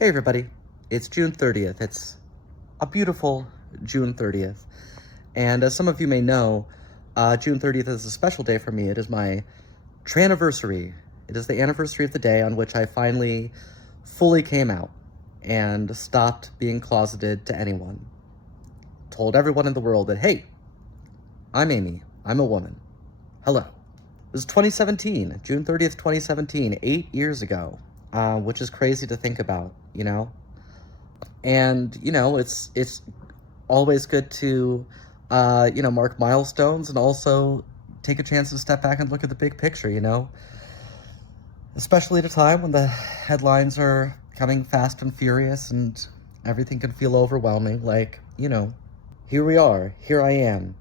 Hey everybody, it's June 30th. It's a beautiful June 30th. And as some of you may know, June 30th is a special day for me. It is my tranniversary. It is the anniversary of the day on which I finally fully came out and stopped being closeted to anyone. Told everyone in the world that, hey, I'm Amy. I'm a woman. Hello. It was 2017, June 30th, 2017, 8 years ago, which is crazy to think about, you know? And, it's always good to, mark milestones and also take a chance to step back and look at the big picture, Especially at a time when the headlines are coming fast and furious and everything can feel overwhelming. Here we are. Here I am.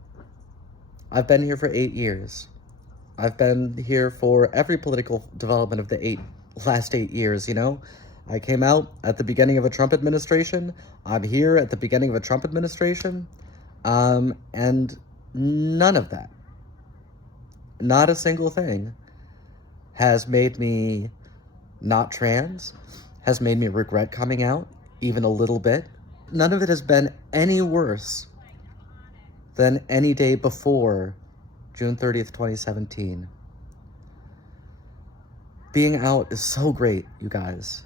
I've been here for 8 years. I've been here for every political development of the last 8 years, I came out at the beginning of a Trump administration. I'm here at the beginning of a Trump administration. And none of that, not a single thing, has made me not trans, has made me regret coming out, even a little bit. None of it has been any worse than any day before June 30th, 2017. Being out is so great, you guys.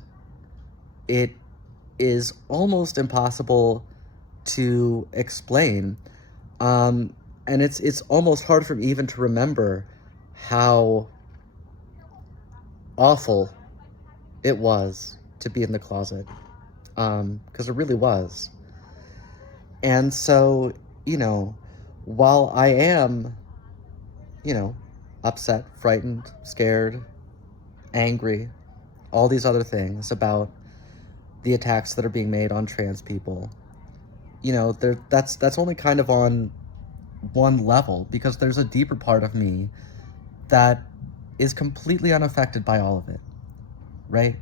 It is almost impossible to explain. And it's almost hard for me even to remember how awful it was to be in the closet. Because it really was. And so, while I am, upset, frightened, scared, angry, all these other things about the attacks that are being made on trans people, that's only kind of on one level, because there's a deeper part of me that is completely unaffected by all of it, right?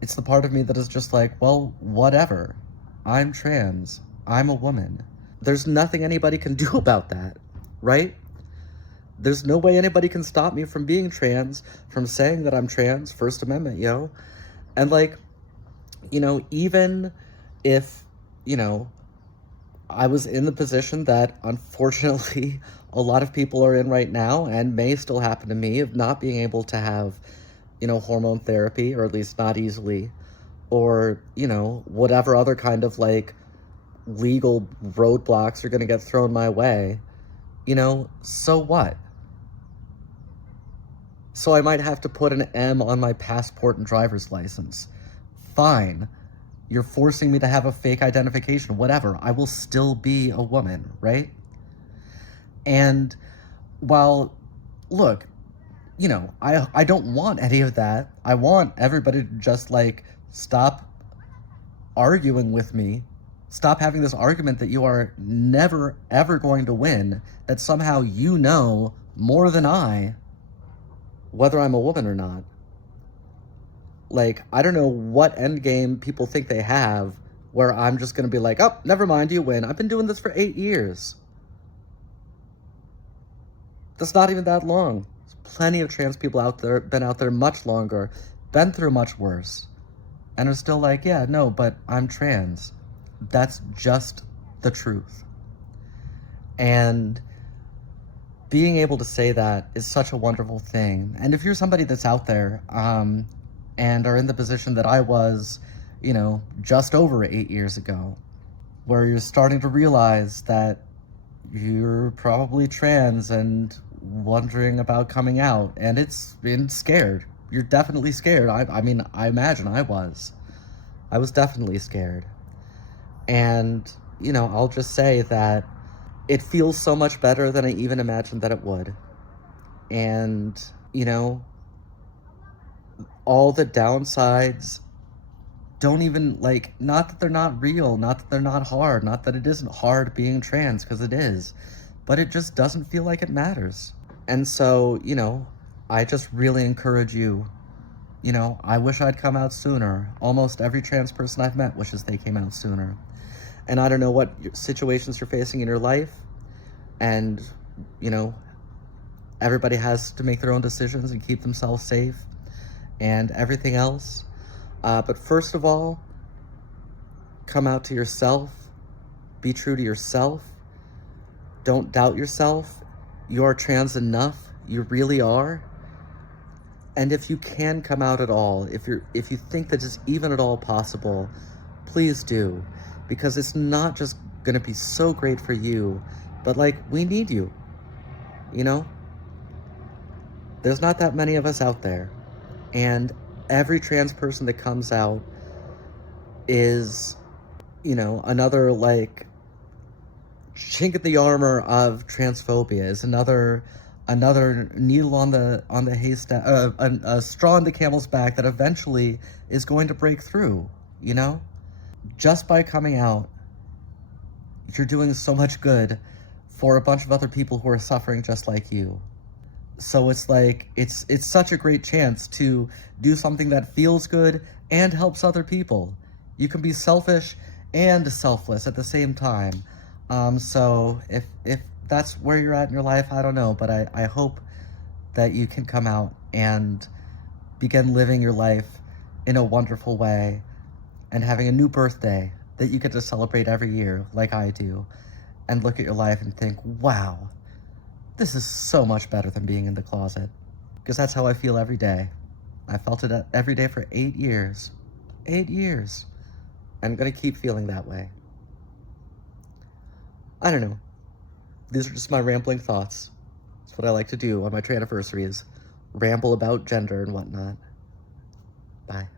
It's the part of me that is just like, well, whatever. I'm trans. I'm a woman. There's nothing anybody can do about that, right? There's no way anybody can stop me from being trans, from saying that I'm trans, First Amendment, And even if, I was in the position that unfortunately a lot of people are in right now, and may still happen to me, of not being able to have, hormone therapy, or at least not easily, or, whatever other kind of legal roadblocks are going to get thrown my way, so what? So I might have to put an M on my passport and driver's license. Fine. You're forcing me to have a fake identification, whatever. I will still be a woman, right? And while, look, I don't want any of that. I want everybody to just, stop arguing with me. Stop having this argument that you are never, ever going to win, that somehow you know more than I whether I'm a woman or not. I don't know what end game people think they have where I'm just going to be like, oh, never mind, you win. I've been doing this for 8 years. That's not even that long. There's plenty of trans people out there, been out there much longer, been through much worse, and are still like, yeah, no, but I'm trans. That's just the truth. And being able to say that is such a wonderful thing. And if you're somebody that's out there, and are in the position that I was, just over 8 years ago, where you're starting to realize that you're probably trans and wondering about coming out, and it's been scared. You're definitely scared. I mean, I imagine I was. I was definitely scared. And, I'll just say that it feels so much better than I even imagined that it would. And, all the downsides don't even, not that they're not real, not that they're not hard, not that it isn't hard being trans, because it is, but it just doesn't feel like it matters. And so, I just really encourage you, I wish I'd come out sooner. Almost every trans person I've met wishes they came out sooner. And I don't know what situations you're facing in your life, and, everybody has to make their own decisions and keep themselves safe and everything else. But first of all, come out to yourself. Be true to yourself. Don't doubt yourself. You are trans enough. You really are. And if you can come out at all, if you think that it's even at all possible, please do. Because it's not just gonna be so great for you, but like, we need you. You know? There's not that many of us out there. And every trans person that comes out is, another like chink in the armor of transphobia, is another needle on the haystack, a straw in the camel's back that eventually is going to break through. Just by coming out, you're doing so much good for a bunch of other people who are suffering just like you. So it's like, it's such a great chance to do something that feels good and helps other people. You can be selfish and selfless at the same time. So if that's where you're at in your life, I don't know, but I hope that you can come out and begin living your life in a wonderful way and having a new birthday that you get to celebrate every year like I do, and look at your life and think, wow, this is so much better than being in the closet. Because that's how I feel every day. I felt it every day for 8 years. 8 years. I'm gonna keep feeling that way. I don't know. These are just my rambling thoughts. It's what I like to do on my anniversaries. Ramble about gender and whatnot. Bye.